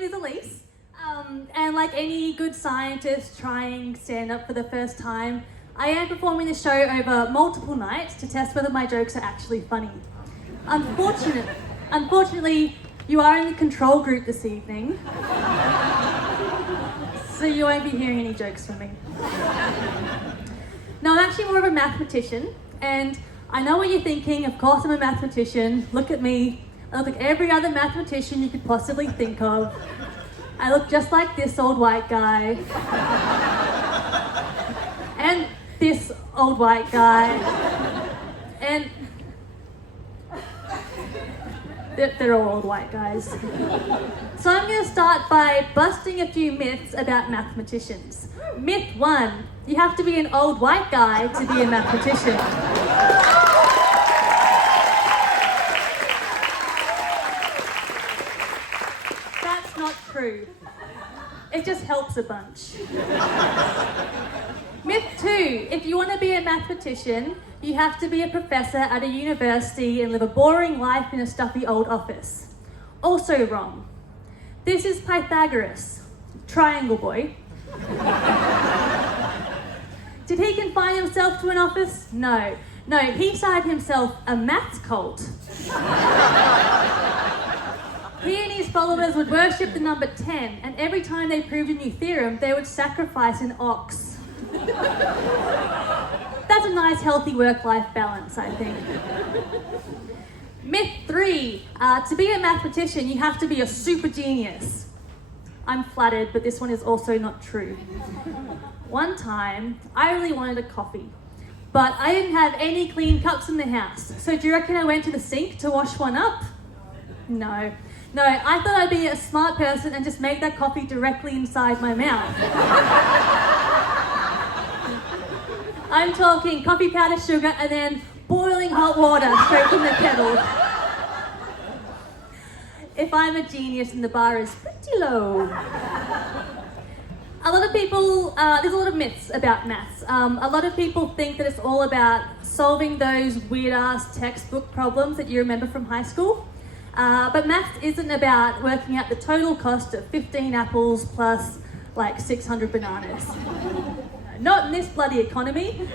name is Alise, and like any good scientist trying stand-up for the first time, I am performing the show over multiple nights to test whether my jokes are actually funny. Unfortunately, you are in the control group this evening, so you won't be hearing any jokes from me. Now, I'm actually more of a mathematician, and I know what you're thinking. Of course I'm a mathematician. Look at me. I look like every other mathematician you could possibly think of. I look just like this old white guy. And this old white guy. And they're all old white guys. So I'm going to start by busting a few myths about mathematicians. Myth 1, you have to be an old white guy to be a mathematician. That's not true. It just helps a bunch. Myth 2, if you want to be a mathematician, you have to be a professor at a university and live a boring life in a stuffy old office. Also wrong. This is Pythagoras, triangle boy. Did he confine himself to an office? No, he started himself a maths cult. He and his followers would worship the number 10, and every time they proved a new theorem, they would sacrifice an ox. That's a nice, healthy work-life balance, I think. Myth 3, to be a mathematician, you have to be a super genius. I'm flattered, but this one is also not true. One time, I really wanted a coffee, but I didn't have any clean cups in the house. So do you reckon I went to the sink to wash one up? No, I thought I'd be a smart person and just make that coffee directly inside my mouth. I'm talking coffee powder, sugar, and then boiling hot water straight from the kettle. If I'm a genius, and the bar is pretty low. A lot of people, there's a lot of myths about maths. A lot of people think that it's all about solving those weird-ass textbook problems that you remember from high school. But maths isn't about working out the total cost of 15 apples plus like 600 bananas. Not in this bloody economy.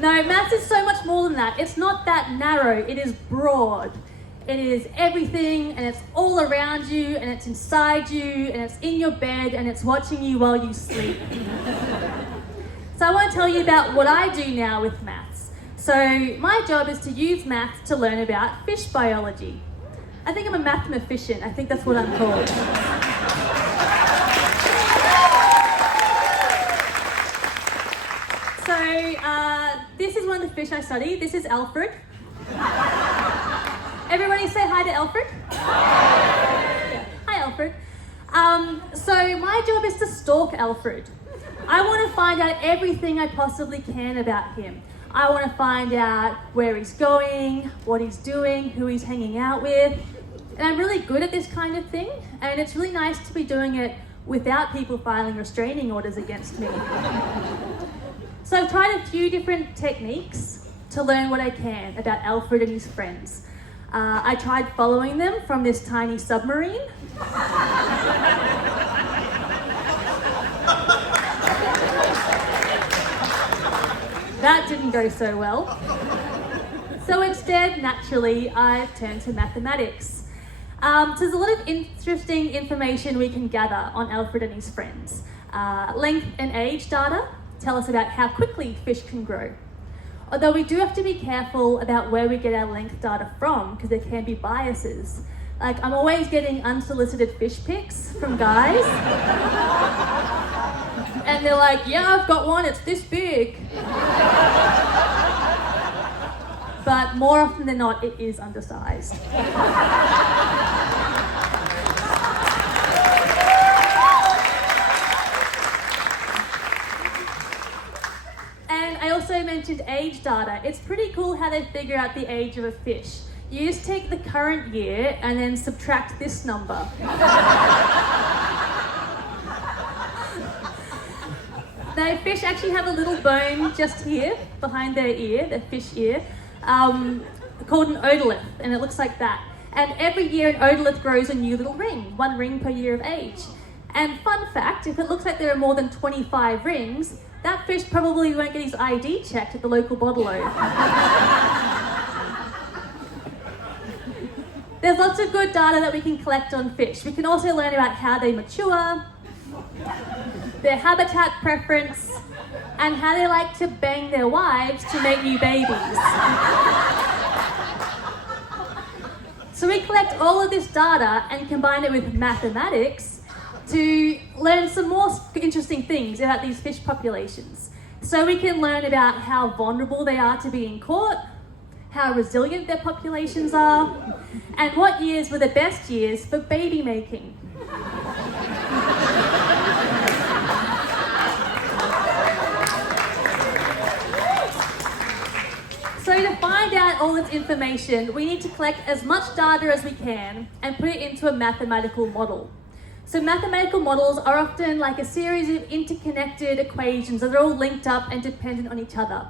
No, maths is so much more than that. It's not that narrow, it is broad. It is everything, and it's all around you, and it's inside you, and it's in your bed, and it's watching you while you sleep. So I want to tell you about what I do now with maths. So my job is to use maths to learn about fish biology. I think I'm a mathematician. I think that's what I'm called. So this is one of the fish I study. This is Alfred. Everybody say hi to Alfred. Hi, Alfred. So my job is to stalk Alfred. I want to find out everything I possibly can about him. I want to find out where he's going, what he's doing, who he's hanging out with. And I'm really good at this kind of thing, and it's really nice to be doing it without people filing restraining orders against me. So I've tried a few different techniques to learn what I can about Alfred and his friends. I tried following them from this tiny submarine. That didn't go so well. So instead, naturally, I've turned to mathematics. So there's a lot of interesting information we can gather on Alfred and his friends. Length and age data tell us about how quickly fish can grow. Although we do have to be careful about where we get our length data from, because there can be biases. Like, I'm always getting unsolicited fish pics from guys. And they're like, yeah, I've got one, it's this big. But more often than not, it is undersized. I also mentioned age data. It's pretty cool how they figure out the age of a fish. You just take the current year and then subtract this number. Now, fish actually have a little bone just here, behind their ear, their fish ear, called an otolith, and it looks like that. And every year an otolith grows a new little ring, 1 ring per year of age. And fun fact, if it looks like there are more than 25 rings, that fish probably won't get his ID checked at the local bottle-o. There's lots of good data that we can collect on fish. We can also learn about how they mature, their habitat preference, and how they like to bang their wives to make new babies. So we collect all of this data and combine it with mathematics to learn some more interesting things about these fish populations. So we can learn about how vulnerable they are to being caught, how resilient their populations are, and what years were the best years for baby making. So to find out all this information, we need to collect as much data as we can and put it into a mathematical model. So mathematical models are often like a series of interconnected equations that are all linked up and dependent on each other.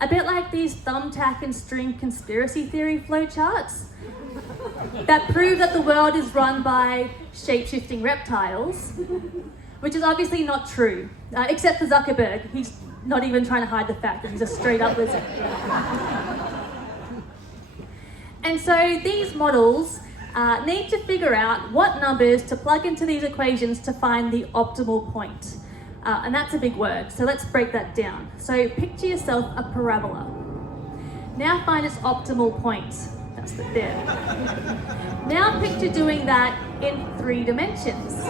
A bit like these thumbtack and string conspiracy theory flowcharts that prove that the world is run by shape-shifting reptiles, which is obviously not true, except for Zuckerberg. He's not even trying to hide the fact that he's a straight-up lizard. And so these models need to figure out what numbers to plug into these equations to find the optimal point. And that's a big word, so let's break that down. So picture yourself a parabola. Now find its optimal point. That's the there. Now picture doing that in 3 dimensions.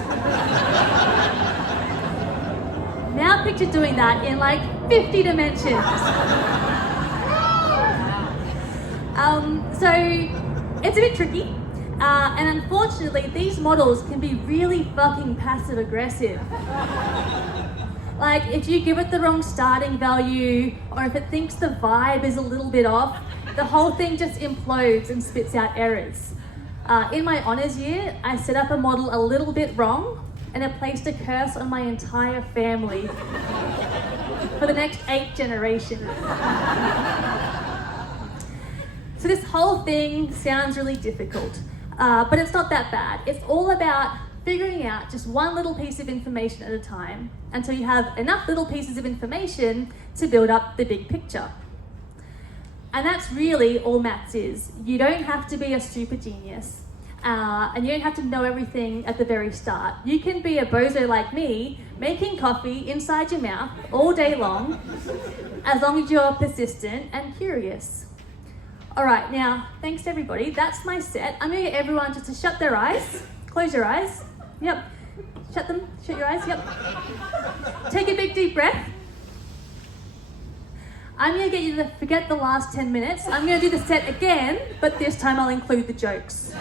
Now picture doing that in like 50 dimensions. So it's a bit tricky. And unfortunately, these models can be really fucking passive aggressive. Like if you give it the wrong starting value, or if it thinks the vibe is a little bit off, the whole thing just implodes and spits out errors. In my honours year, I set up a model a little bit wrong, and it placed a curse on my entire family for the next 8 generations. So this whole thing sounds really difficult, but it's not that bad. It's all about figuring out just one little piece of information at a time until you have enough little pieces of information to build up the big picture. And that's really all maths is. You don't have to be a super genius, and you don't have to know everything at the very start. You can be a bozo like me, making coffee inside your mouth all day long, as long as you're persistent and curious. All right, now, thanks everybody. That's my set. I'm gonna get everyone just to shut their eyes. Close your eyes. Yep. Shut them. Shut your eyes. Yep. Take a big deep breath. I'm going to get you to forget the last 10 minutes. I'm going to do the set again, but this time I'll include the jokes.